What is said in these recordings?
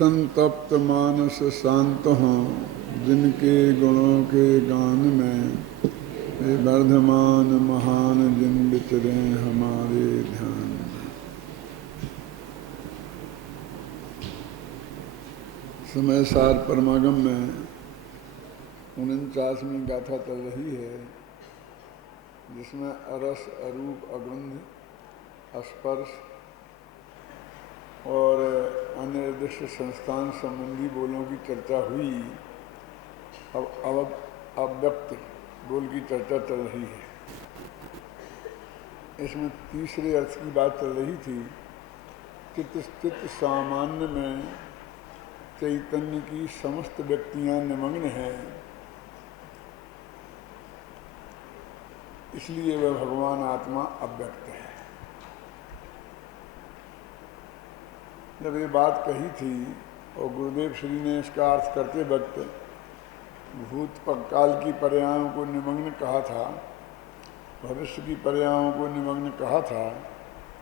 संतप्त मानस शांत हों, जिनके गुणों के गान में वे वर्धमान महान जिन विचरे हमारे ध्यान में। समय सार परमागम में 49वीं गाथा चल रही है, जिसमें अरस, अरूप, अगंध, स्पर्श और अनिर्दिष्ट संस्थान संबंधी बोलों की चर्चा हुई। अब अव्यक्त बोल की चर्चा चल रही है। इसमें तीसरे अर्थ की बात चल रही थी। चित्त सामान्य में चैतन्य की समस्त व्यक्तियां निमग्न हैं, इसलिए वह भगवान आत्मा अव्यक्त है। जब ये बात कही थी और गुरुदेव श्री ने इसका अर्थ करते वक्त भूत काल की पर्यायों को निमग्न कहा था, भविष्य की पर्यायों को निमग्न कहा था,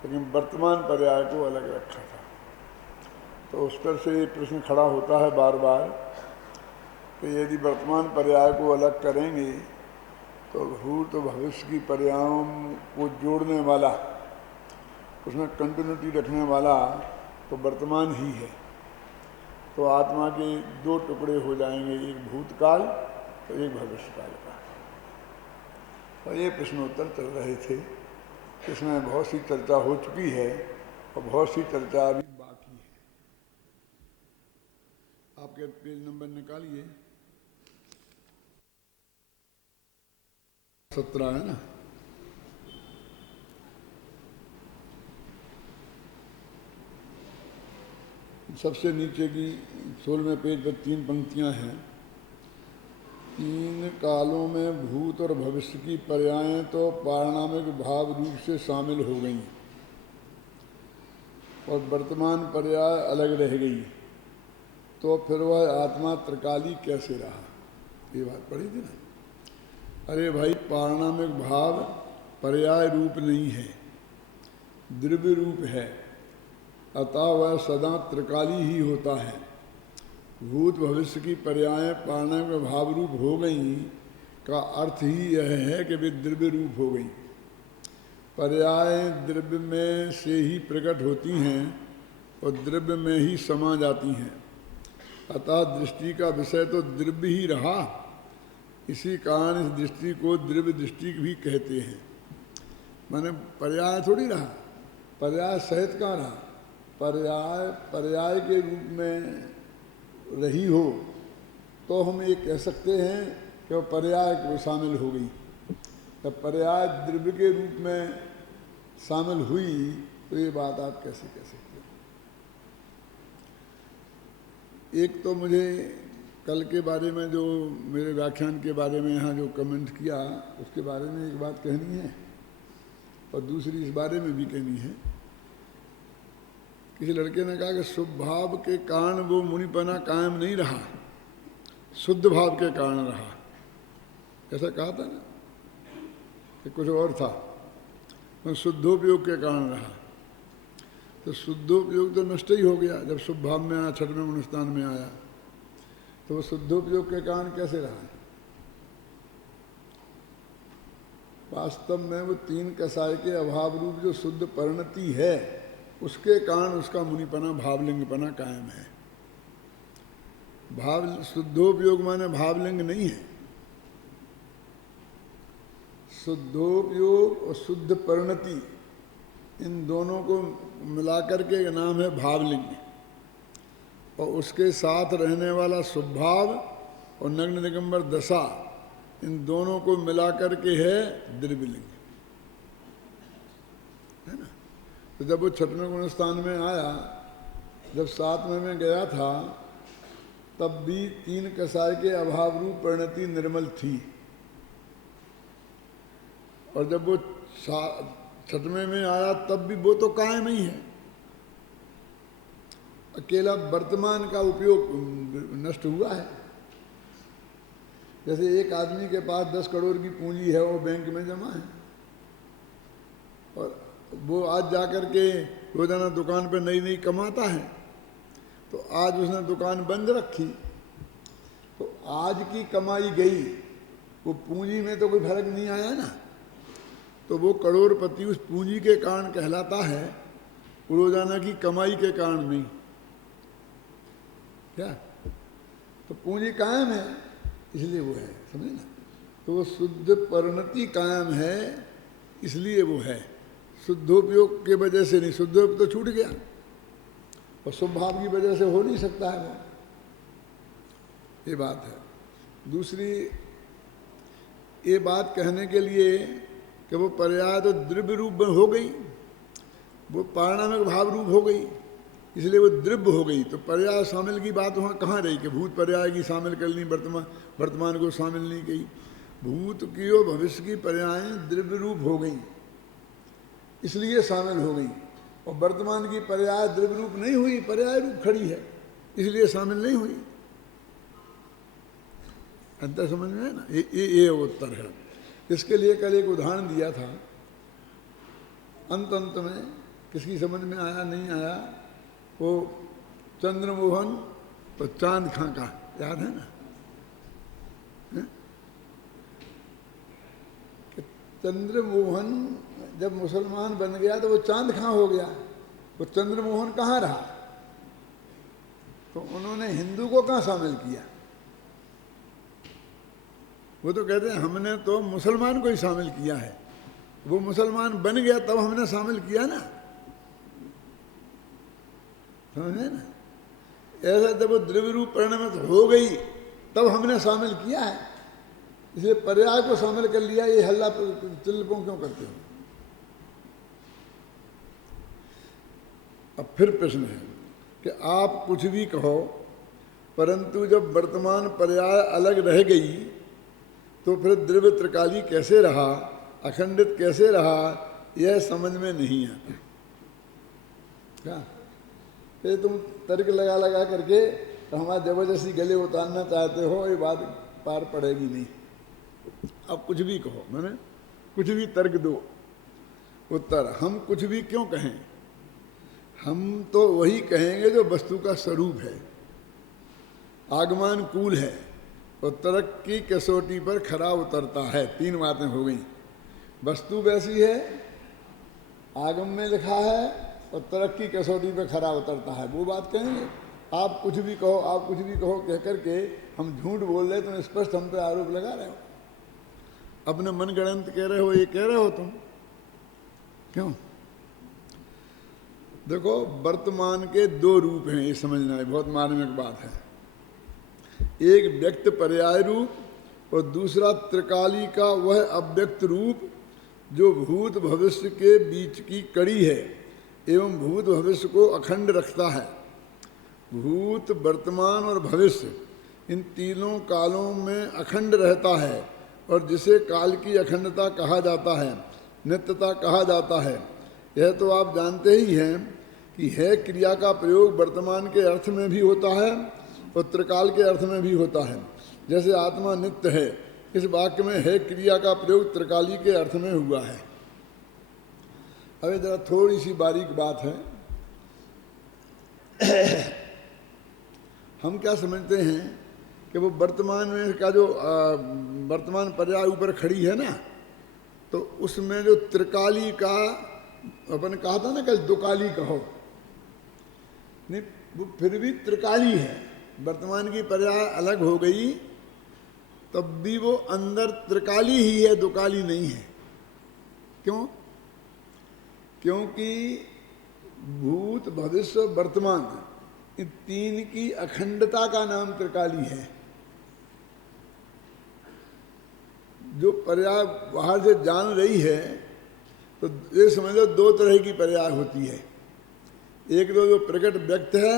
लेकिन वर्तमान पर्याय को अलग रखा था। तो उस पर से ये प्रश्न खड़ा होता है बार बार कि यदि वर्तमान पर्याय को अलग करेंगे तो भूत और भविष्य की पर्यायों को जोड़ने वाला, उसमें कंटिन्यूटी रखने वाला तो वर्तमान ही है। तो आत्मा के दो टुकड़े हो जाएंगे, एक भूतकाल और एक भविष्यकाल का। और ये प्रश्नोत्तर चल रहे थे। इसमें बहुत सी चर्चा हो चुकी है और बहुत सी चर्चा अभी बाकी है। आपके पेज नंबर निकालिए, 17 है ना। सबसे नीचे की 16वें पेज पर 3 पंक्तियां हैं। 3 कालों में भूत और भविष्य की पर्यायें तो पारिणामिक भाव रूप से शामिल हो गईं और वर्तमान पर्याय अलग रह गई, तो फिर वह आत्मा त्रिकाली कैसे रहा? ये बात पढ़ी थी ना। अरे भाई, पारिणामिक भाव पर्याय रूप नहीं है, द्रव्य रूप है, अतः वह सदा त्रिकाली ही होता है। भूत भविष्य की पर्यायें पारिणामिक भाव रूप हो गई का अर्थ ही यह है कि वे द्रव्य रूप हो गई। पर्यायें द्रव्य में से ही प्रकट होती हैं और द्रव्य में ही समा जाती हैं, अतः दृष्टि का विषय तो द्रव्य ही रहा। इसी कारण इस दृष्टि को द्रव्य दृष्टि भी कहते हैं। माने पर्याय थोड़ी रहा, पर्याय सहित कहाँ रहा? पर्याय के रूप में रही हो तो हम ये कह सकते हैं कि वह पर्याय को शामिल हो गई। जब पर्याय द्रव्य के रूप में शामिल हुई तो ये बात आप कैसे कह सकते हो? एक तो मुझे कल के बारे में, जो मेरे व्याख्यान के बारे में यहाँ जो कमेंट किया, उसके बारे में एक बात कहनी है और दूसरी इस बारे में भी कहनी है। किसी लड़के ने कहा कि शुभ भाव के कारण वो मुनिपना कायम नहीं रहा, शुद्ध भाव के कारण रहा। ऐसा कहा था ना कि कुछ और था, तो शुद्धोपयोग के कारण रहा। तो शुद्धोपयोग तो नष्ट ही हो गया जब शुभ भाव में आया, 6वें अनुष्ठान में आया, तो वो शुद्धोपयोग के कारण कैसे रहा? वास्तव में वो 3 कसाय के अभाव रूप जो शुद्ध परिणति है, उसके कारण उसका मुनिपना, भावलिंगपना कायम है। भाव शुद्धोपयोग माने भावलिंग नहीं है। शुद्धोपयोग और शुद्ध परिणति, इन दोनों को मिलाकर के नाम है भावलिंग। और उसके साथ रहने वाला शुभभाव और नग्न दिगंबर दशा, इन दोनों को मिलाकर के है द्रव्यलिंग, है ना। तो जब वो 6वें गुणस्थान में आया, जब 7वें में गया था, तब भी 3 कसाय के अभाव रूप परिणति निर्मल थी। और जब वो 6वें में आया, तब भी वो तो कायम ही है। अकेला वर्तमान का उपयोग नष्ट हुआ है। जैसे एक आदमी के पास 10 करोड़ की पूंजी है, वो बैंक में जमा है, और वो आज जाकर के रोजाना दुकान पे नई नई कमाता है, तो आज उसने दुकान बंद रखी, तो आज की कमाई गई, वो पूंजी में तो कोई फर्क नहीं आया ना। तो वो करोड़पति उस पूंजी के कारण कहलाता है, रोजाना की कमाई के कारण नहीं। क्या? तो पूंजी कायम है इसलिए वो है, समझे ना। तो वो शुद्ध परिणति कायम है इसलिए वो है, शुद्धोपयोग के वजह से नहीं। शुद्धोपयोग तो छूट गया और स्वभाव की वजह से हो नहीं सकता है वो, ये बात है। दूसरी ये बात कहने के लिए कि वो पर्याय तो द्रव्य रूप हो गई, वो पारिणामिक भाव रूप हो गई, इसलिए वो द्रव्य हो गई। तो पर्याय शामिल की बात वहाँ कहाँ रही कि भूत पर्याय की शामिल कर ली, वर्तमान को शामिल नहीं की। भूत की और भविष्य की पर्यायें द्रव्य रूप हो गई इसलिए शामिल हो गई, और वर्तमान की पर्याय द्रव्य रूप नहीं हुई, पर्याय रूप खड़ी है इसलिए शामिल नहीं हुई। अंतर समझ में है ना। ये उत्तर है। इसके लिए कल एक उदाहरण दिया था, अंत में किसकी समझ में आया नहीं आया, वो चंद्रमोहन तो चांद खां का याद है ना। चंद्रमोहन जब मुसलमान बन गया तो वो चांद खां हो गया, वो चंद्रमोहन कहाँ रहा। तो उन्होंने हिंदू को कहाँ शामिल किया। वो तो कहते हैं हमने तो मुसलमान को ही शामिल किया है, वो मुसलमान बन गया तब हमने शामिल किया ना, समझे ना। ऐसा जब वो द्रव्य रूप परिणमित हो गई तब हमने शामिल किया है, इसलिए पर्याय को शामिल कर लिया। ये हल्ला चिल्लपों क्यों करते हो। अब फिर प्रश्न है कि आप कुछ भी कहो, परंतु जब वर्तमान पर्याय अलग रह गई तो फिर द्रव्य त्रिकाली कैसे रहा, अखंडित कैसे रहा, यह समझ में नहीं आता। क्या ये तुम तर्क लगा लगा करके तो हमारा जबरदस्ती गले उतारना चाहते हो, ये बात पार पड़ेगी नहीं। अब कुछ भी कहो, मैंने कुछ भी तर्क दो। उत्तर, हम कुछ भी क्यों कहें, हम तो वही कहेंगे जो वस्तु का स्वरूप है, आगमनानुकूल है और तर्क की कसौटी पर खरा उतरता है। तीन बातें हो गई। वस्तु वैसी है, आगम में लिखा है और तर्क की कसौटी पर खरा उतरता है, वो बात कहेंगे। आप कुछ भी कहो, आप कुछ भी कहो कह करके हम झूठ बोल रहे, तुम स्पष्ट हम पे आरोप लगा रहे हो, अपने मन गणंत कह रहे हो, ये कह रहे हो तुम क्यों। देखो वर्तमान के दो रूप हैं, ये समझना है, बहुत मार्मिक बात है। एक व्यक्त पर्याय रूप और दूसरा त्रिकाली का वह अव्यक्त रूप जो भूत भविष्य के बीच की कड़ी है एवं भूत भविष्य को अखंड रखता है। भूत, वर्तमान और भविष्य इन तीनों कालों में अखंड रहता है और जिसे काल की अखंडता कहा जाता है, नित्यता कहा जाता है। यह तो आप जानते ही हैं कि है क्रिया का प्रयोग वर्तमान के अर्थ में भी होता है और त्रिकाल के अर्थ में भी होता है। जैसे आत्मा नित्य है, इस वाक्य में है क्रिया का प्रयोग त्रिकाली के अर्थ में हुआ है। अभी जरा थोड़ी सी बारीक बात है। हम क्या समझते हैं कि वो वर्तमान में का जो वर्तमान पर्याय ऊपर खड़ी है ना, तो उसमें जो त्रिकाली का अपन कहा था ना कल, दुकाली कहो नहीं, वो फिर भी त्रिकाली है। वर्तमान की पर्याय अलग हो गई तब भी वो अंदर त्रिकाली ही है, दुकाली नहीं है। क्यों? क्योंकि भूत, भविष्य, वर्तमान इन तीन की अखंडता का नाम त्रिकाली है। जो पर्याय बाहर से जान रही है तो ये समझ लो दो तरह की पर्याय होती है। एक तो जो प्रकट व्यक्त है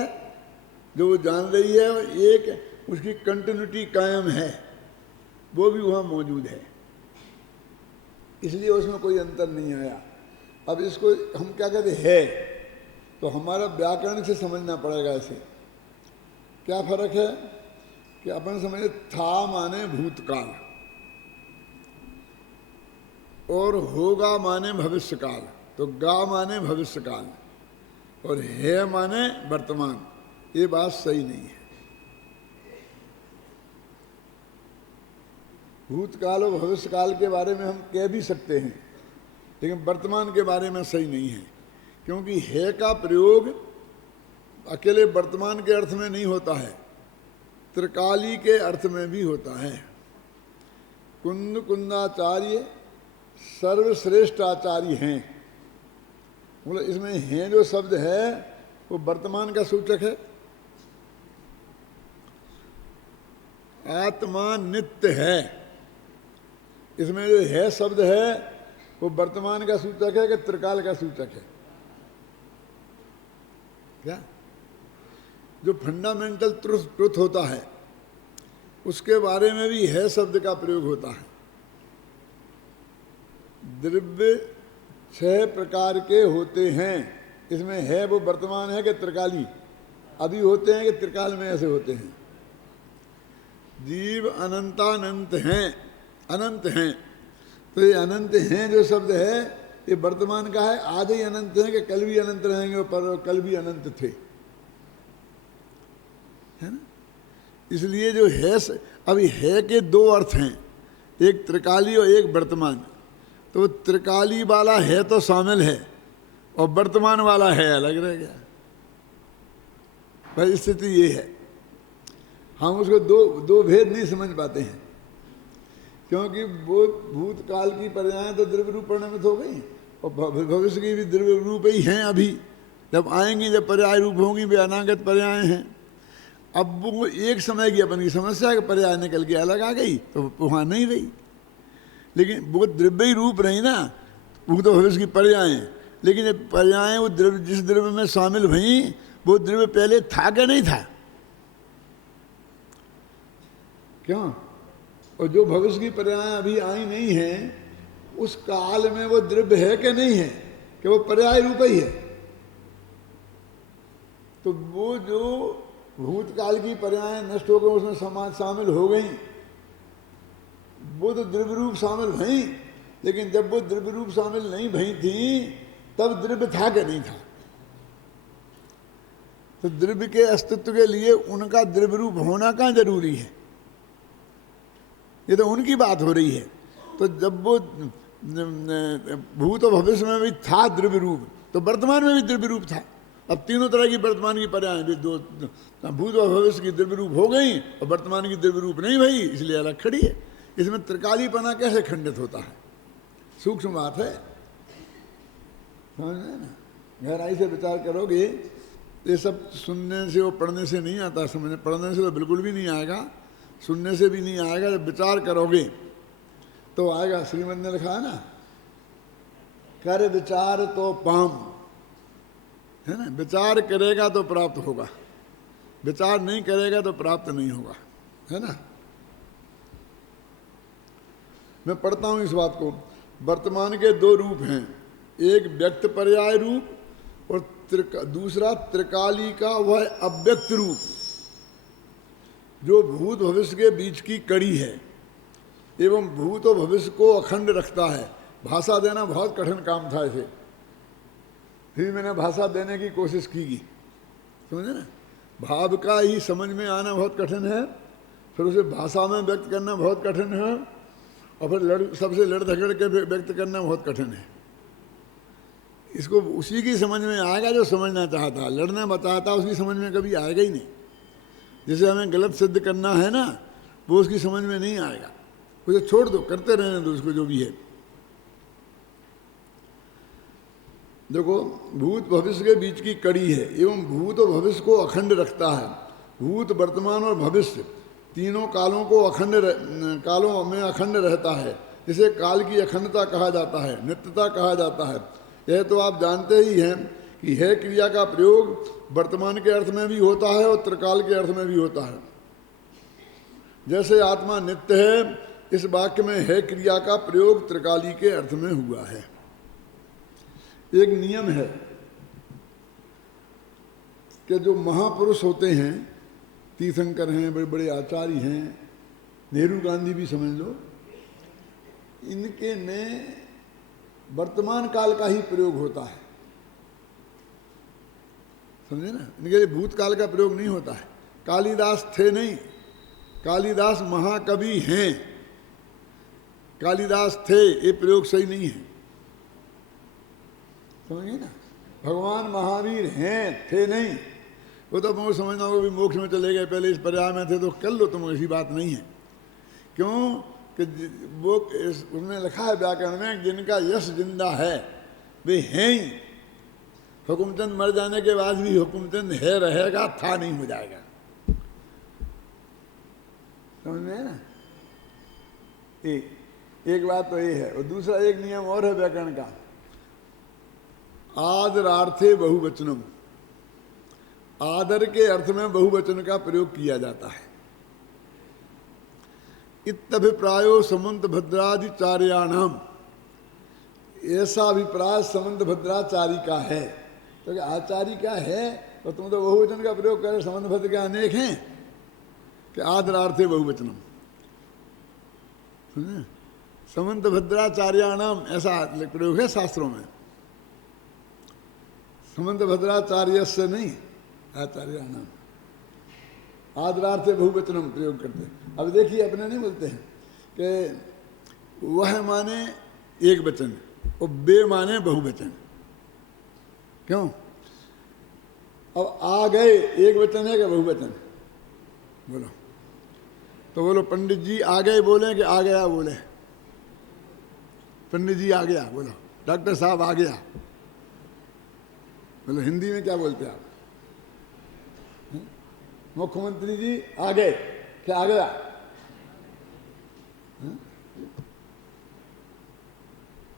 जो वो जान रही है, और एक उसकी कंटिन्यूटी कायम है, वो भी वहाँ मौजूद है, इसलिए उसमें कोई अंतर नहीं आया। अब इसको हम क्या कहते हैं, तो हमारा व्याकरण से समझना पड़ेगा इसे। क्या फर्क है कि अपन समझे था माने भूतकाल और होगा माने भविष्यकाल, तो गा माने भविष्यकाल और है माने वर्तमान। ये बात सही नहीं है। भूतकाल और भविष्यकाल के बारे में हम कह भी सकते हैं, लेकिन वर्तमान के बारे में सही नहीं है, क्योंकि है का प्रयोग अकेले वर्तमान के अर्थ में नहीं होता है, त्रिकाली के अर्थ में भी होता है। कुंद कुंदाचार्य सर्वश्रेष्ठ आचार्य हैं, मतलब इसमें हैं जो शब्द है वो वर्तमान का सूचक है। आत्मा नित्य है, इसमें जो है शब्द है वो वर्तमान का सूचक है कि त्रिकाल का सूचक है? क्या जो फंडामेंटल ट्रुथ होता है उसके बारे में भी है शब्द का प्रयोग होता है। द्रव्य 6 प्रकार के होते हैं, इसमें है वो वर्तमान है कि त्रिकाली? अभी होते हैं कि त्रिकाल में ऐसे होते हैं? जीव अनंतानंत हैं, अनंत हैं, तो ये अनंत हैं जो शब्द है ये वर्तमान का है। आज ही अनंत हैं कि कल भी अनंत रहेंगे, पर कल भी अनंत थे, है ना? इसलिए जो है, अभी है के 2 अर्थ हैं, एक त्रिकाली और एक वर्तमान। तो त्रिकाली वाला है तो शामिल है और वर्तमान वाला है अलग रह गया। परिस्थिति ये है, हम उसको दो भेद नहीं समझ पाते हैं, क्योंकि वो भूतकाल की पर्याय तो द्रव्य रूप परिणमित हो गई और भविष्य की भी द्रव्य रूप ही हैं। अभी जब आएंगी, जब पर्याय रूप होंगी, वे अनागत पर्याय हैं। अब वो एक समय की अपन की समस्या है कि पर्याय निकल के अलग आ गई तो वहाँ नहीं रही, लेकिन वो द्रव्य ही रूप रही ना, वो तो भविष्य की पर्याय हैं। लेकिन ये पर्याय वो द्रव्य, जिस द्रव्य में शामिल भई वो द्रव्य पहले था कि नहीं था? क्यों? और जो भविष्य की पर्याय अभी आई नहीं है उस काल में वो द्रव्य है कि नहीं है, कि वो पर्याय रूप ही है? तो वो जो भूतकाल की पर्याय नष्ट होकर उसमें समाज शामिल हो गई, वो तो द्रव्य रूप शामिल भई, लेकिन जब वो द्रव्य रूप शामिल नहीं भई थी तब द्रव्य था कि नहीं था? तो द्रव्य के अस्तित्व के लिए उनका द्रव्य रूप होना कहाँ जरूरी है? ये तो उनकी बात हो रही है। तो जब वो भूत और भविष्य में भी था द्रव्य रूप, तो वर्तमान में भी द्रव्य रूप था। अब तीनों तरह की वर्तमान की पर्याय भी, दो भूत और भविष्य की द्रव्य रूप हो गई और वर्तमान की द्रव्य रूप नहीं भई, इसलिए अलग खड़ी है। इसमें त्रिकालीपना कैसे खंडित होता है? सूक्ष्म बात है, समझ में ना? गहराई से विचार करोगे, ये सब सुनने से और पढ़ने से नहीं आता समझ, पढ़ने से तो बिल्कुल भी नहीं आएगा, सुनने से भी नहीं आएगा। जब विचार करोगे तो आएगा। श्रीमद ने लिखा है ना, कर विचार तो पाम, है ना? विचार करेगा तो प्राप्त होगा, विचार नहीं करेगा तो प्राप्त नहीं होगा, है ना? मैं पढ़ता हूं इस बात को। वर्तमान के 2 रूप हैं, एक व्यक्त पर्याय रूप और दूसरा त्रिकाली का वह अव्यक्त रूप, जो भूत भविष्य के बीच की कड़ी है एवं भूत और भविष्य को अखंड रखता है। भाषा देना बहुत कठिन काम था इसे, फिर मैंने भाषा देने की कोशिश की, समझे ना? भाव का ही समझ में आना बहुत कठिन है, फिर उसे भाषा में व्यक्त करना बहुत कठिन है, और फिर सबसे लड़ झगड़ के व्यक्त करना बहुत कठिन है। इसको उसी की समझ में आएगा जो समझना चाहता, लड़ना बताता उसकी समझ में कभी आएगा ही नहीं। जिसे हमें गलत सिद्ध करना है ना, वो उसकी समझ में नहीं आएगा। उसे छोड़ दो, करते रहने दो उसको जो भी है। देखो, भूत भविष्य के बीच की कड़ी है एवं भूत और भविष्य को अखंड रखता है। भूत, वर्तमान और भविष्य तीनों कालों को कालों में अखंड रहता है। इसे काल की अखंडता कहा जाता है, नित्यता कहा जाता है। यह तो आप जानते ही हैं कि है क्रिया का प्रयोग वर्तमान के अर्थ में भी होता है और त्रिकाल के अर्थ में भी होता है। जैसे आत्मा नित्य है, इस वाक्य में है क्रिया का प्रयोग त्रिकाली के अर्थ में हुआ है। एक नियम है कि जो महापुरुष होते हैं, तीर्थंकर हैं, बड़े बड़े आचार्य हैं, नेहरू गांधी भी समझ लो, इनके में वर्तमान काल का ही प्रयोग होता है, समझे ना, इनके लिए भूतकाल का प्रयोग नहीं होता है। कालिदास थे नहीं, कालिदास महाकवि हैं, कालिदास थे, ये प्रयोग सही नहीं है, समझिए ना। भगवान महावीर हैं, थे नहीं। वो तो तुमको समझना होगा भी मोक्ष में चले गए, पहले इस पर्याय में थे तो कर लो तुम, ऐसी बात नहीं है। क्यों कि वो उसने लिखा है व्याकरण में, जिनका यश जिंदा है वे हैं ही। हुकुमचंद मर जाने के बाद भी हुकुमचंद है, रहेगा, था नहीं हो जाएगा, समझ में है ना। एक बात तो ये है। और दूसरा एक नियम और है व्याकरण का, आदरार्थे बहुवचनम, आदर के अर्थ में बहुवचन का प्रयोग किया जाता है। इत्यभिप्रायो समंत भद्रादिचार्याणाम, ऐसा अभिप्राय समंत भद्राचारी का है। तो क्या आचार्य का है तो तुम तो बहुवचन का प्रयोग करें, समंत भद्र के अनेक हैं कि आदरार्थे बहुवचनम, समंत भद्राचार्याणाम ऐसा प्रयोग है शास्त्रों में, समंत भद्राचार्य से नहीं, आचार्याणाम, आदरार्थे बहुवचनम प्रयोग करते हैं। अब देखिए अपने नहीं बोलते हैं कि वह माने एक वचन और बे माने बहुवचन, क्यों? अब आ गए एक वचन है कि बहुवचन? बोलो तो बोलो पंडित जी आ गए बोले कि आ गया बोले? पंडित जी आ गया बोलो, डॉक्टर साहब आ गया बोलो। हिंदी में क्या बोलते हैं आप? मुख्यमंत्री जी आ गए, क्या आ गया?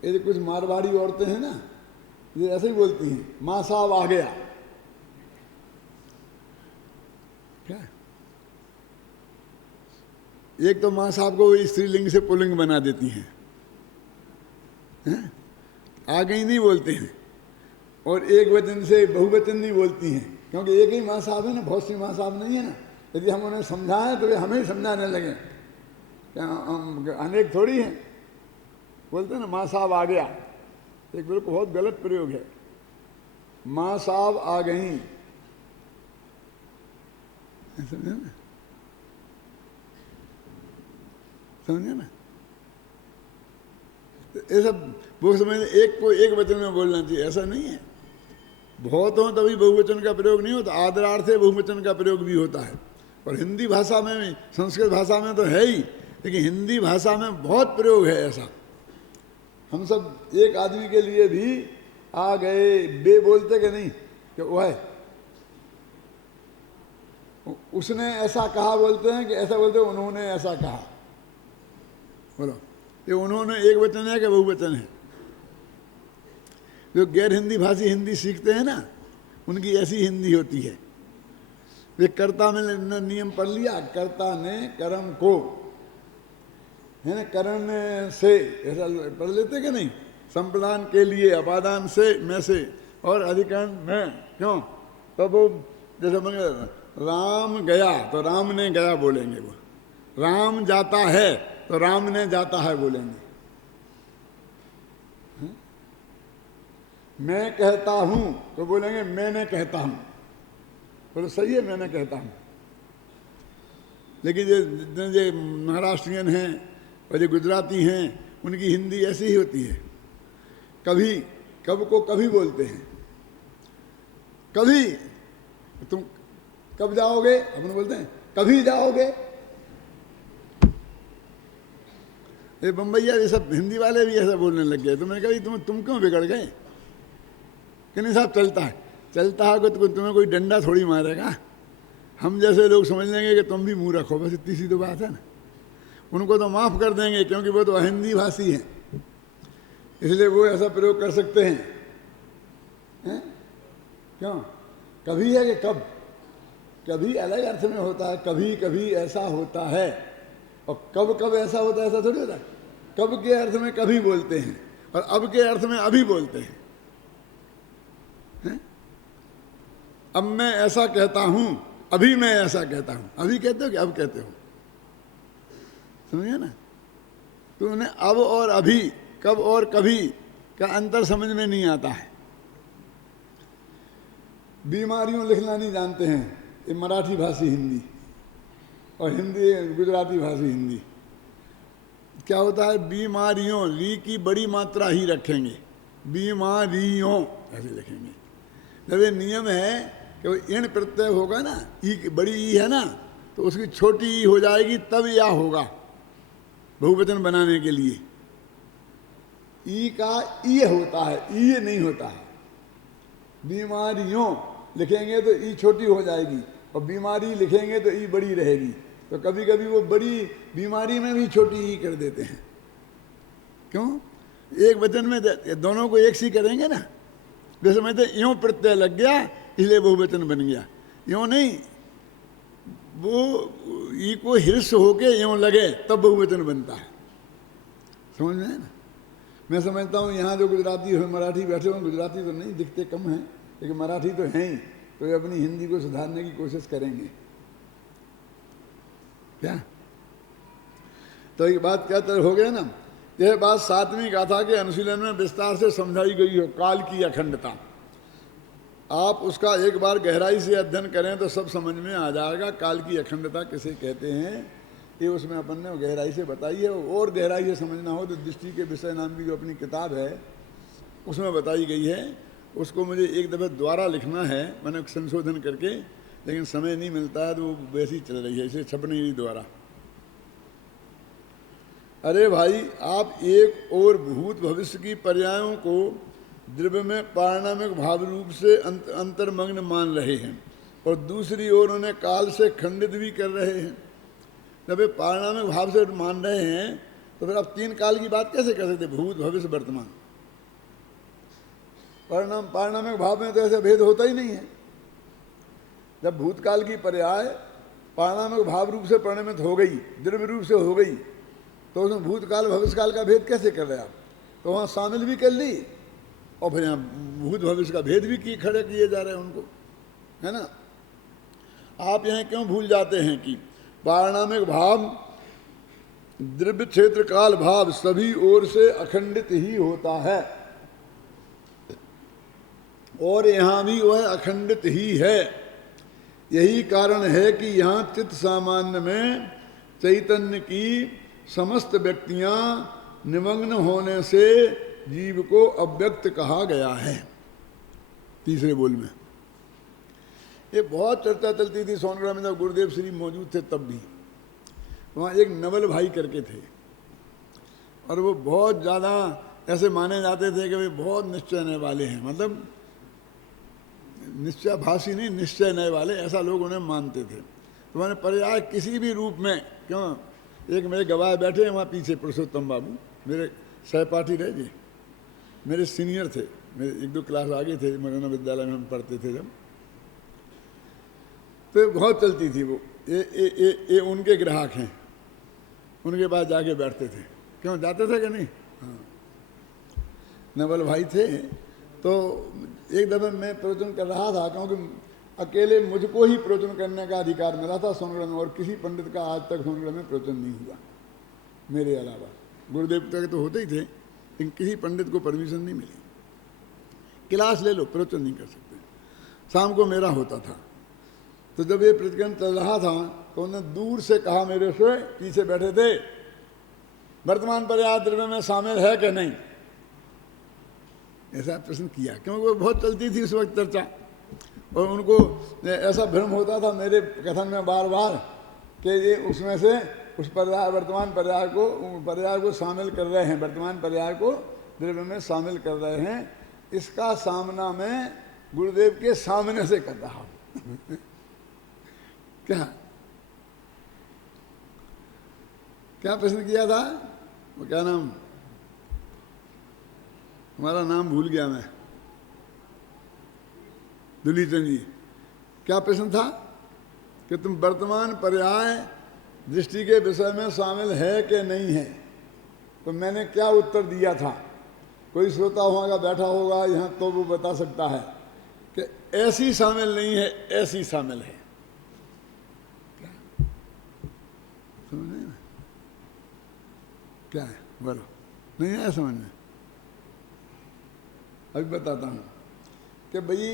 ये कुछ मारवाड़ी औरतें हैं ना, ये ऐसे ही बोलती हैं, माँ साहब आ गया, क्या? एक तो माँ साहब को स्त्रीलिंग से पुल्लिंग बना देती हैं, आ गई नहीं बोलते हैं, और एक वचन से बहुवचन नहीं बोलती हैं, क्योंकि एक ही माँ साहब है ना, बहुत सी माँ साहब नहीं है ना। यदि हम उन्हें समझाएं तो वे हमें ही समझाने लगे, क्या अनेक थोड़ी हैं। बोलते हैं ना माँ साहब आ गया, एक बिल्कुल बहुत गलत प्रयोग है। माँ साहब आ गई, समझे ना, समझे ना। ये सब वो समझ, एक को एक वचन में बोलना चाहिए, ऐसा नहीं है। बहुत हो तभी बहुवचन का प्रयोग नहीं होता, आदरार्थे बहुवचन का प्रयोग भी होता है। और हिंदी भाषा में भी, संस्कृत भाषा में तो है ही, लेकिन हिंदी भाषा में बहुत प्रयोग है ऐसा। हम सब एक आदमी के लिए भी आ गए बे बोलते कि नहीं, कि वो है उसने ऐसा कहा बोलते हैं कि ऐसा बोलते हैं उन्होंने ऐसा कहा। बोलो ये उन्होंने एक वचन है कि बहुवचन है? जो गैर हिंदी भाषी हिंदी सीखते हैं ना, उनकी ऐसी हिंदी होती है। वे कर्ता में नियम पढ़ लिया, कर्ता ने कर्म को, है ना, करण से, ऐसा पढ़ लेते कि नहीं? संप्रदान के लिए, अपादान से, में से, और अधिकरण में, क्यों? तो वो जैसे राम गया तो राम ने गया बोलेंगे, वो राम जाता है तो राम ने जाता है बोलेंगे। मैं कहता हूं तो बोलेंगे मैंने कहता हूं। बोलो सही है, मैंने कहता हूं। लेकिन जो महाराष्ट्रियन हैं और जो गुजराती हैं, उनकी हिंदी ऐसी ही होती है। कभी, कब को कभी बोलते हैं, कभी तुम कब जाओगे, अपन बोलते हैं कभी जाओगे। ये बम्बईया ये सब हिंदी वाले भी ऐसा बोलने लग गए। तो मैंने कहा तुम क्यों बिगड़ गए? कि नहीं साहब चलता है, चलता है तो तुम्हें कोई डंडा थोड़ी मारेगा। हम जैसे लोग समझ लेंगे कि तुम भी मुँह रखो, बस इतनी सी तो बात है ना। उनको तो माफ़ कर देंगे क्योंकि वो तो हिंदी भाषी हैं, इसलिए वो ऐसा प्रयोग कर सकते हैं, क्यों? कभी है कि कब? कभी अलग अर्थ में होता है, कभी कभी ऐसा होता है, और कब कब ऐसा होता है, ऐसा थोड़ी होता है। कब के अर्थ में कभी बोलते हैं और अब के अर्थ में अभी बोलते हैं। अब मैं ऐसा कहता हूं, अभी मैं ऐसा कहता हूं। अभी कहते हो कि अब कहते हो? समझे ना? तो उन्हें अब और अभी, कब और कभी का अंतर समझ में नहीं आता है। बीमारियों लिखना नहीं जानते हैं, ये मराठी भाषी हिंदी और हिंदी गुजराती भाषी हिंदी। क्या होता है, बीमारियों, री की बड़ी मात्रा ही रखेंगे, बीमारियों ऐसे लिखेंगे। जब ये नियम है कि वो इण प्रत्यय होगा ना, ई बड़ी ई है ना, तो उसकी छोटी ई हो जाएगी, तब या होगा बहुवचन बनाने के लिए। ई का ई होता है, ई नहीं होता है। बीमारियों लिखेंगे तो ई छोटी हो जाएगी, और बीमारी लिखेंगे तो ई बड़ी रहेगी। तो कभी कभी वो बड़ी बीमारी में भी छोटी ई कर देते हैं। क्यों? एक वचन में दोनों को एक सी करेंगे ना, जैसे समझते यूं प्रत्यय लग गया इसलिए बहुवचन बन गया, यूं नहीं, वो ई को हिर्स होके यूं लगे तब बहुवचन बनता है। समझ में है ना? मैं समझता हूँ यहाँ जो गुजराती हो, मराठी बैठे हो, गुजराती तो नहीं दिखते, कम हैं, लेकिन मराठी तो हैं ही, तो ये अपनी हिंदी को सुधारने की कोशिश करेंगे क्या? तो एक बात क्या तरह हो गया ना, यह बात 7वीं गाथा के अनुशीलन में विस्तार से समझाई गई हो, काल की अखंडता। आप उसका एक बार गहराई से अध्ययन करें तो सब समझ में आ जाएगा, काल की अखंडता किसे कहते हैं, ये उसमें अपन ने गहराई से बताई है। और गहराई से समझना हो तो दृष्टि के विषय नाम की जो अपनी किताब है उसमें बताई गई है। उसको मुझे एक दफ़े दोबारा लिखना है, मैंने संशोधन करके, लेकिन समय नहीं मिलता है तो वो वैसी चल रही है, इसे छप नहीं रही दोबारा। अरे भाई, आप एक और भूत भविष्य की पर्यायों को द्रव्य में पारणामिक भाव रूप से अंतर्मग्न मान रहे हैं, और दूसरी ओर उन्हें काल से खंडित भी कर रहे हैं। जब ये पारणामिक भाव से मान रहे हैं तो फिर आप 3 काल की बात कैसे कर सकते? भूत भविष्य वर्तमान। पारणामिक भाव में तो ऐसा भेद होता ही नहीं है। जब भूतकाल की पर्याय पारणामिक भाव रूप से परिणमित हो गई, द्रव्य रूप से हो गई, तो उसमें भूतकाल भविष्यकाल का भेद कैसे कर रहे आप? तो वहाँ शामिल भी कर ली, और फिर यहाँ भूत भविष्य का भेद भी खड़े किए जा रहे हैं उनको, है ना? आप यहाँ क्यों भूल जाते हैं कि पारणामिक भाव, द्रव्य क्षेत्र काल भाव सभी ओर से अखंडित ही होता है, और यहाँ भी वह अखंडित ही है। यही कारण है कि यहाँ चित्त सामान्य में चैतन्य की समस्त व्यक्तियां निमग्न होने से जीव को अव्यक्त कहा गया है। तीसरे बोल में ये बहुत चर्चा चलती थी सोनगढ़ में, जब गुरुदेव श्री मौजूद थे तब भी। वहाँ एक नवल भाई करके थे, और वो बहुत ज़्यादा ऐसे माने जाते थे कि वे बहुत निश्चय नए वाले हैं, मतलब निश्चय भाषी नहीं, निश्चय नए वाले, ऐसा लोग उन्हें मानते थे। तो मैंने पर्याय किसी भी रूप में, क्यों, एक मेरे गवाह बैठे हैं वहाँ पीछे, पुरुषोत्तम बाबू, मेरे सहपाठी रहे जी, मेरे सीनियर थे, मेरे 1-2 क्लास आगे थे, मरना विद्यालय में हम पढ़ते थे जब, तो बहुत चलती थी वो। ये उनके ग्राहक हैं, उनके पास जाके बैठते थे। क्यों जाते थे कि नहीं? हाँ, नवल भाई थे। तो एक दफ़े मैं प्रवचन कर रहा था, क्योंकि अकेले मुझको ही प्रवचन करने का अधिकार मिला था सोनगढ़ में, और किसी पंडित का आज तक सोनगढ़ में प्रवचन नहीं हुआ मेरे अलावा। गुरुदेव तक तो होते ही थे, लेकिन किसी पंडित को परमिशन नहीं मिली। क्लास ले लो, प्रवचन नहीं कर सकते। शाम को मेरा होता था, तो जब ये प्रवचन चल रहा था तो उन्होंने दूर से कहा मेरे से, पीछे बैठे थे, वर्तमान पर्याय द्रव्य में शामिल है कि नहीं, ऐसा प्रश्न किया। क्योंकि वो बहुत चलती थी उस वक्त चर्चा, और उनको ऐसा भ्रम होता था मेरे कथन में बार बार कि ये उसमें से उस पर्याय, वर्तमान पर्याय को शामिल कर रहे हैं, वर्तमान पर्याय को द्रव्य में शामिल कर रहे हैं। इसका सामना मैं गुरुदेव के सामने से कर रहा हूँ। क्या प्रश्न किया था? वो क्या नाम, हमारा नाम भूल गया मैं, दुलीचंद जी। क्या प्रश्न था कि तुम वर्तमान पर्याय दृष्टि के विषय में शामिल है कि नहीं है? तो मैंने क्या उत्तर दिया था? कोई श्रोता होगा बैठा होगा यहाँ तो वो बता सकता है कि ऐसी शामिल नहीं है, ऐसी शामिल है। समझ ना क्या है? बोलो, नहीं है समझ में? अभी बताता हूँ कि भाई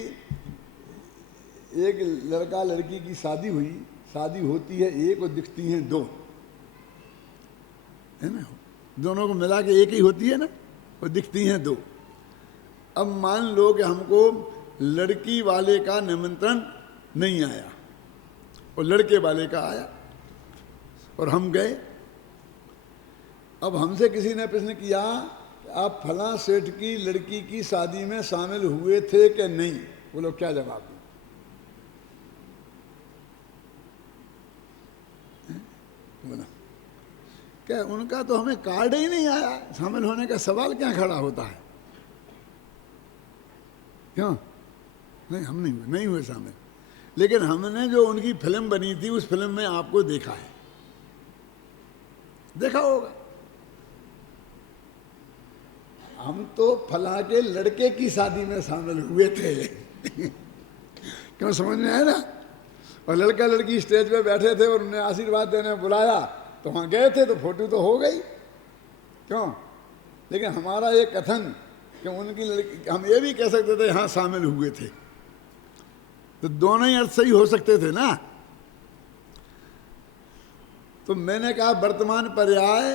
एक लड़का लड़की की शादी हुई, शादी होती है एक और दिखती हैं दो, है ना, दोनों को मिला के एक ही होती है ना, और दिखती हैं दो। अब मान लो कि हमको लड़की वाले का निमंत्रण नहीं आया और लड़के वाले का आया और हम गए। अब हमसे किसी ने प्रश्न किया आप फलां सेठ की लड़की की शादी में शामिल हुए थे कि नहीं, बोलो क्या जवाब दूं? बोला क्या उनका तो हमें कार्ड ही नहीं आया, शामिल होने का सवाल क्या खड़ा होता है? क्यों नहीं, हम नहीं हुए शामिल, लेकिन हमने जो उनकी फिल्म बनी थी उस फिल्म में आपको देखा है, देखा होगा। हम तो फला के लड़के की शादी में शामिल हुए थे क्यों, समझ में आया ना? और लड़का लड़की स्टेज पे बैठे थे और उन्हें आशीर्वाद देने बुलाया तो वहाँ गए थे, तो फोटो तो हो गई, क्यों? लेकिन हमारा ये कथन कि उनकी लड़की, हम ये भी कह सकते थे हाँ शामिल हुए थे, तो दोनों ही अर्थ सही हो सकते थे ना। तो मैंने कहा वर्तमान पर्याय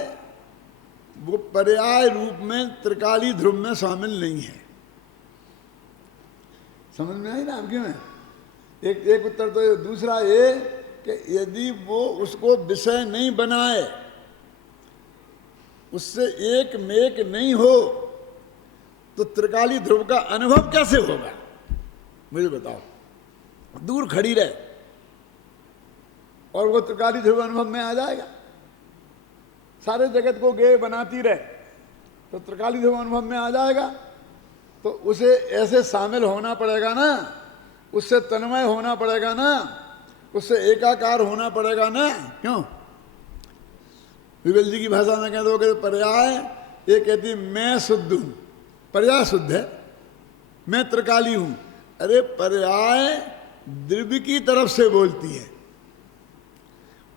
वो पर्याय रूप में त्रिकाली ध्रुव में शामिल नहीं है। समझ में आई ना आपकी? में एक उत्तर तो ये, दूसरा ये कि यदि वो उसको विषय नहीं बनाए, उससे एक मेक नहीं हो, तो त्रिकाली ध्रुव का अनुभव कैसे होगा? मुझे बताओ। दूर खड़ी रहे और वो त्रिकाली ध्रुव अनुभव में आ जाएगा। सारे जगत को गेय बनाती रहे तो त्रिकाली ध्रुव अनुभव में आ जाएगा। तो उसे ऐसे शामिल होना पड़ेगा ना, उससे तन्मय होना पड़ेगा ना, उससे एकाकार होना पड़ेगा ना। क्यों? विवेल जी की भाषा में कह दो कि पर्याय ये कहती मैं शुद्ध हूं, पर्याय शुद्ध है, मैं त्रिकाली हूं। अरे पर्याय द्रव्य की तरफ से बोलती है,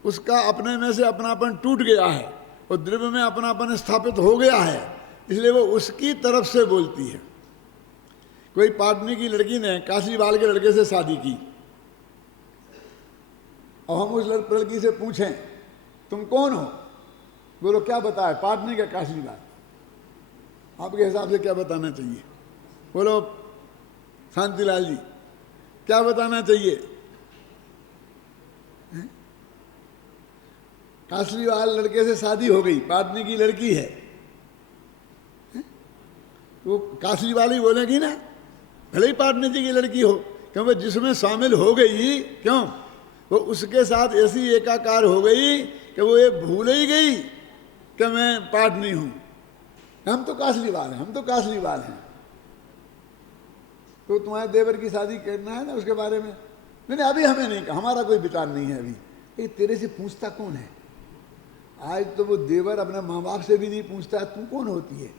उसका अपने में से अपनापन टूट गया है और द्रव्य में अपनापन स्थापित हो गया है, इसलिए वो उसकी तरफ से बोलती है। कोई पाटनी की लड़की ने काशीवाल के लड़के से शादी की और हम उस लड़की से पूछें तुम कौन हो, बोलो क्या बताए, पाटनी का काशीवाल, आपके हिसाब से क्या बताना चाहिए? बोलो शांतिलाल जी क्या बताना चाहिए? काशीवाल लड़के से शादी हो गई, पाटनी की लड़की है, वो काशीवाल ही बोलेगी ना, भले ही पाटनी जी की लड़की हो, क्योंकि जिसमें शामिल हो गई, क्यों, वो उसके साथ ऐसी एकाकार हो गई कि वो ये भूल ही गई कि मैं पाटनी हूं। हम तो काशीवाल हैं, हम तो काशीवाल हैं। तो तुम्हारे देवर की शादी करना है ना, उसके बारे में नहीं अभी हमें नहीं, हमारा कोई विचार नहीं है अभी। तेरे से पूछता कौन है? आज तो वो देवर अपने माँ बाप से भी नहीं पूछता तू कौन होती है,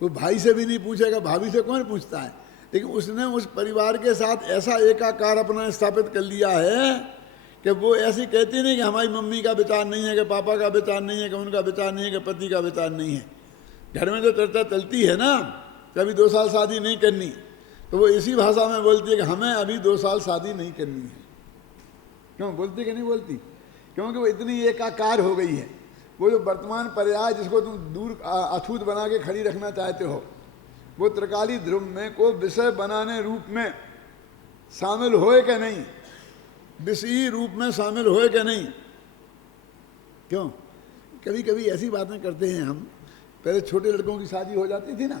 वो भाई से भी नहीं पूछेगा, भाभी से कौन पूछता है। लेकिन उसने उस परिवार के साथ ऐसा एकाकार अपना स्थापित कर लिया है कि वो ऐसी कहती नहीं कि हमारी मम्मी का विचार नहीं है, कि पापा का विचार नहीं है, कि उनका विचार नहीं है, कि पति का विचार नहीं है। घर में जो चर्चा चलती है ना, कभी 2 साल शादी नहीं करनी, तो वो इसी भाषा में बोलती है कि हमें अभी 2 साल शादी नहीं करनी है। क्यों बोलती कि नहीं बोलती? क्योंकि वो इतनी एकाकार हो गई है। वो जो वर्तमान पर्याय जिसको तुम दूर अछूत बना के खड़ी रखना चाहते हो, वो त्रिकाली ध्रुव में को विषय बनाने रूप में शामिल होए कि नहीं, विषयी रूप में शामिल होए कि नहीं। क्यों? कभी कभी ऐसी बातें करते हैं हम। पहले छोटे लड़कों की शादी हो जाती थी ना,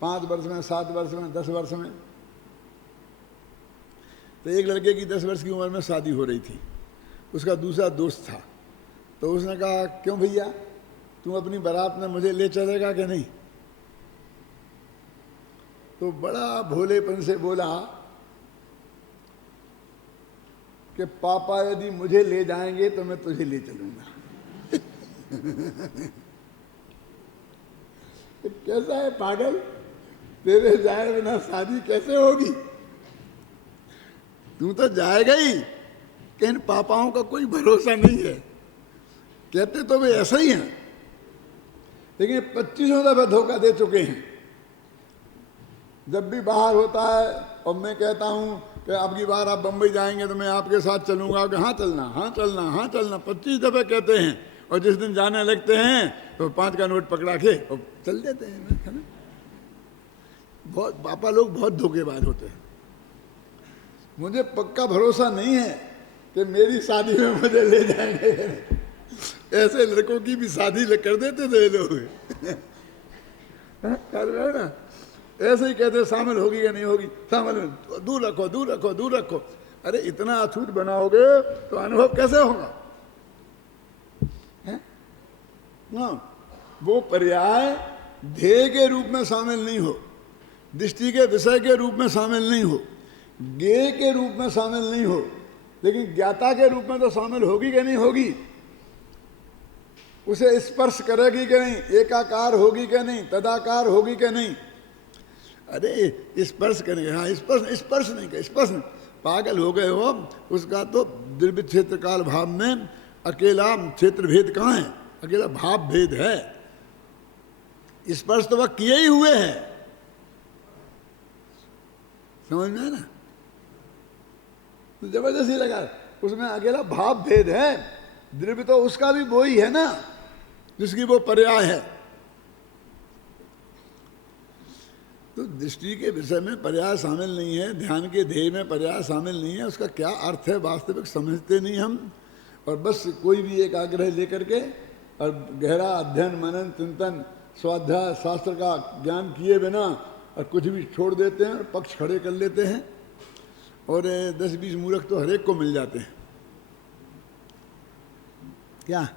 5 वर्ष में, 7 वर्ष में, 10 वर्ष में। तो एक लड़के की 10 वर्ष की उम्र में शादी हो रही थी, उसका दूसरा दोस्त था। तो उसने कहा क्यों भैया तुम अपनी बारात में मुझे ले चलेगा कि नहीं? तो बड़ा भोलेपन से बोला कि पापा यदि मुझे ले जाएंगे तो मैं तुझे ले चलूंगा। कैसा है पागल, तेरे जाए बिना शादी कैसे होगी? तू तो जाएगा ही, लेकिन पापाओं का कोई भरोसा नहीं है। कहते तो वे ऐसा ही हैं, लेकिन 25 दफा धोखा दे चुके हैं। जब भी बाहर होता है और मैं कहता हूँ कि अब की बार आप बम्बई जाएंगे तो मैं आपके साथ चलूँगा, कि हाँ चलना, हाँ चलना, हाँ चलना 25 दफ़े कहते हैं, और जिस दिन जाने लगते हैं तो 5 का नोट पकड़ा के और चल देते हैं, है ना। बहुत पापा लोग बहुत धोखेबाज होते हैं। मुझे पक्का भरोसा नहीं है कि मेरी शादी में मुझे ले जाएंगे। ऐसे लड़कों की भी शादी कर देते थे लोग। कर रहे ना, ऐसे ही कहते शामिल होगी या नहीं होगी, शामिल दूर रखो, दूर रखो, दूर रखो। अरे इतना अछूत बनाओगे तो अनुभव कैसे होगा? हाँ, वो पर्याय ध्येय के रूप में शामिल नहीं हो, दृष्टि के विषय के रूप में शामिल नहीं हो, ज्ञेय के रूप में शामिल नहीं हो, लेकिन ज्ञाता के रूप में तो शामिल होगी कि नहीं होगी? उसे स्पर्श करेगी कि नहीं, एकाकार होगी कि नहीं, तदाकार होगी कि नहीं? अरे स्पर्श करेंगे, हाँ स्पर्श नहीं कर, स्पर्श नहीं, पागल हो गए हो। उसका तो द्रव्य क्षेत्र काल भाव में अकेला क्षेत्र भेद कहाँ है? अकेला भाव भेद है। स्पर्श तो वह किए ही हुए हैं, समझ में है ना। तो जबरदस्ती लगा, उसमें अकेला भाव भेद है। द्रव्य तो उसका भी वो ही है ना जिसकी वो पर्याय है। तो दृष्टि के विषय में पर्याय शामिल नहीं है, ध्यान के ध्येय में पर्याय शामिल नहीं है। उसका क्या अर्थ है वास्तविक समझते नहीं हम, और बस कोई भी एक आग्रह लेकर के और गहरा अध्ययन, मनन, चिंतन, स्वाध्याय, शास्त्र का ज्ञान किए बिना और कुछ भी छोड़ देते हैं और पक्ष खड़े कर लेते हैं। और 10-20 मूर्ख तो हरेक को मिल जाते हैं क्या,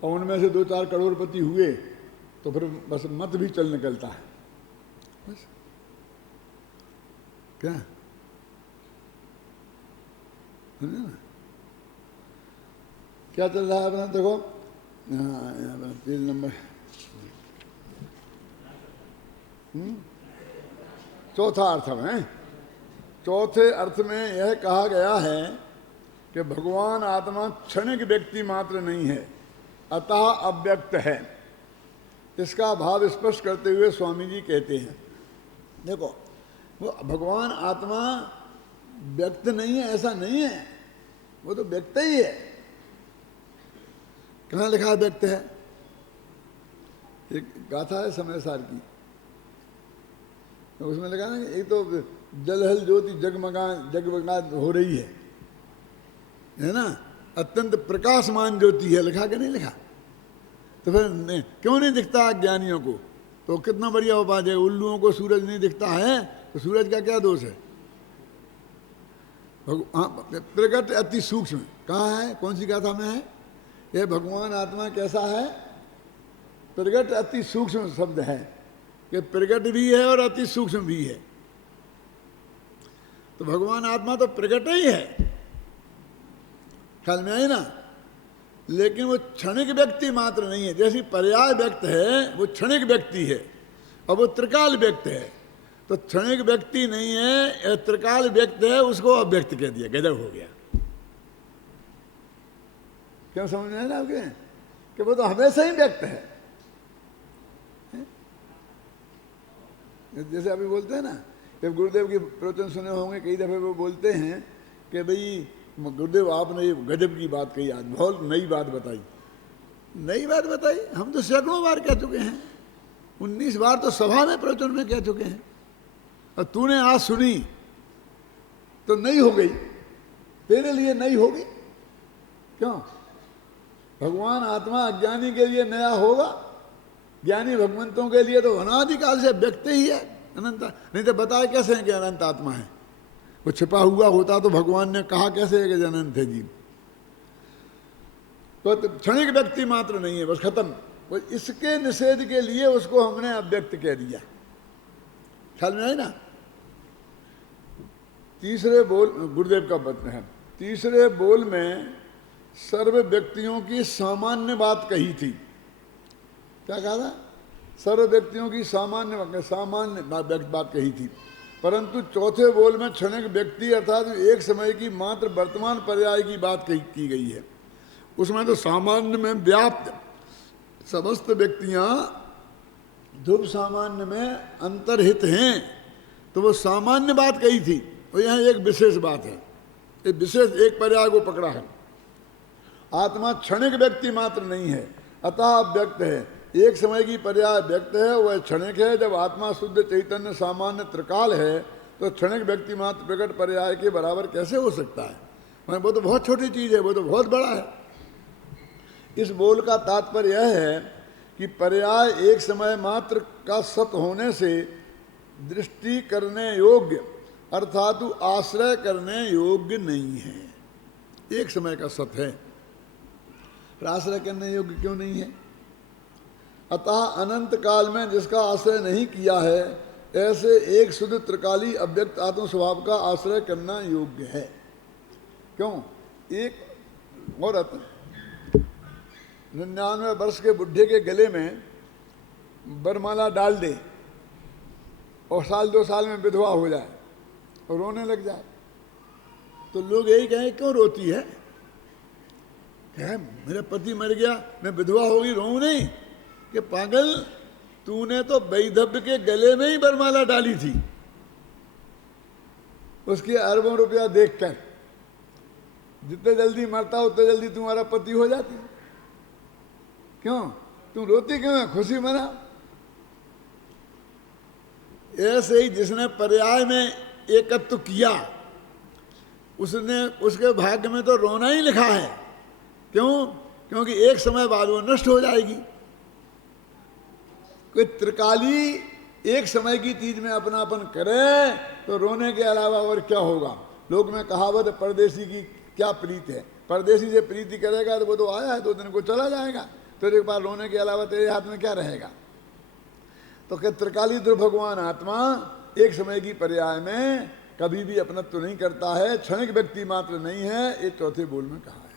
और उनमें से 2-4 करोड़पति हुए तो फिर बस मत भी चल निकलता है बस। क्या समझे ना, क्या चल रहा है अपना? देखो यहाँ पेज नंबर 4था अर्थ में, चौथे अर्थ में यह कहा गया है कि भगवान आत्मा क्षणिक व्यक्ति मात्र नहीं है, अतः अव्यक्त है। इसका भाव स्पष्ट करते हुए स्वामी जी कहते हैं, देखो वो भगवान आत्मा व्यक्त नहीं है ऐसा नहीं है, वो तो व्यक्त ही है। कहाँ लिखा व्यक्त है? एक गाथा है समय सार की, तो उसमें लिखा ना, एक तो जलहल ज्योति जगमगा हो रही है ना, अत्यंत प्रकाशमान ज्योति है, लिखा कि नहीं लिखा? तो फिर क्यों नहीं दिखता ज्ञानियों को? तो कितना बढ़िया उपाय है, उल्लुओं को सूरज नहीं दिखता है तो सूरज का क्या दोष है? प्रकट अति सूक्ष्म कहाँ है, कौन सी गाथा में है? यह भगवान आत्मा कैसा है? प्रकट अति सूक्ष्म शब्द है कि प्रकट भी है और अति सूक्ष्म भी है। तो भगवान आत्मा तो प्रकट ही है, ख्याल में आई ना, लेकिन वो क्षणिक व्यक्ति मात्र नहीं है। जैसी पर्याय व्यक्त है वो क्षणिक व्यक्ति है, और वो त्रिकाल व्यक्त है। तो क्षणिक व्यक्ति नहीं है, त्रिकाल व्यक्त है, उसको अव्यक्त कह दिया, गजब हो गया। क्यों समझ में आया आपके कि वो तो हमेशा ही व्यक्त है। जैसे अभी बोलते हैं ना, जब गुरुदेव की प्रवचन सुने होंगे कई दफे वो बोलते हैं कि भाई गुरुदेव आपने ये गजब की बात कही, आज बहुत नई बात बताई। नई बात बताई? हम तो सैकड़ों बार कह चुके हैं, 19 बार तो सभा में प्रवचन में कह चुके हैं, और तूने आज सुनी तो नई हो गई, तेरे लिए नई होगी क्यों? भगवान आत्मा अज्ञानी के लिए नया होगा, ज्ञानी भगवंतों के लिए तो अनादिकाल से व्यक्त ही है, अनंत। नहीं तो बताए कैसे हैं कि अनंत आत्मा है? वो छिपा हुआ होता तो भगवान ने कहा कैसे है कि अनंत है जीव? तो क्षणिक व्यक्ति मात्र नहीं है, बस खत्म। वो इसके निषेध के लिए उसको हमने अव्यक्त कह दिया, ख्याल में आई ना। तीसरे बोल गुरुदेव का वचन है, तीसरे बोल में सर्व व्यक्तियों की सामान्य बात कही थी। क्या कहा था? सर्व व्यक्तियों की सामान्य बात कही थी, परंतु चौथे बोल में क्षणिक व्यक्ति अर्थात एक समय की मात्र वर्तमान पर्याय की बात की गई है। उसमें तो सामान्य में व्याप्त समस्त व्यक्तियां ध्रुव सामान्य में अंतर्हित हैं, तो वो सामान्य बात कही थी, और यहाँ एक विशेष बात है, एक विशेष एक पर्याय को पकड़ा है। आत्मा क्षणिक व्यक्ति मात्र नहीं है, अतः व्यक्त है। एक समय की पर्याय व्यक्त है, वह क्षणिक है। जब आत्मा शुद्ध चैतन्य सामान्य त्रिकाल है, तो क्षणिक व्यक्ति मात्र प्रकट पर्याय के बराबर कैसे हो सकता है? वो तो बहुत छोटी चीज है, वो तो बहुत बड़ा है। इस बोल का तात्पर्य यह है कि पर्याय एक समय मात्र का सत होने से दृष्टि करने योग्य अर्थात आश्रय करने योग्य नहीं है। एक समय का सत है, आश्रय करने योग्य क्यों नहीं है? अतः अनंत काल में जिसका आश्रय नहीं किया है, ऐसे एक शुद्ध त्रिकाली अव्यक्त आत्म स्वभाव का आश्रय करना योग्य है। क्यों? एक औरत 99 वर्ष के बुढ़े के गले में बरमाला डाल दे और साल 2 साल में विधवा हो जाए और रोने लग जाए, तो लोग यही कहें क्यों रोती है? क्या मेरा पति मर गया, मैं विधवा होगी, रो नहीं? कि पागल, तूने तो वैधव्य के गले में ही बरमाला डाली थी, उसके अरबों रुपया देखकर। जितने जल्दी मरता उतने जल्दी तुम्हारा पति हो जाती। क्यों तुम रोती क्यों है? खुशी मना। ऐसे ही जिसने पर्याय में एकत्व किया, उसने उसके भाग्य में तो रोना ही लिखा है। क्यों? क्योंकि एक समय बाद वो नष्ट हो जाएगी। कोई त्रिकाली एक समय की चीज में अपनापन करे तो रोने के अलावा और क्या होगा? लोग में कहावत, परदेसी की क्या प्रीत है। परदेसी से प्रीति करेगा तो वो तो आया है, 2 दिन को चला जाएगा, फिर एक बार रोने के अलावा तेरे हाथ में क्या रहेगा? तो क्या त्रिकाली ध्रुव भगवान आत्मा एक समय की पर्याय में कभी भी अपनत्व नहीं करता है, क्षणिक व्यक्ति मात्र नहीं है। ये चौथे बोल में कहा है।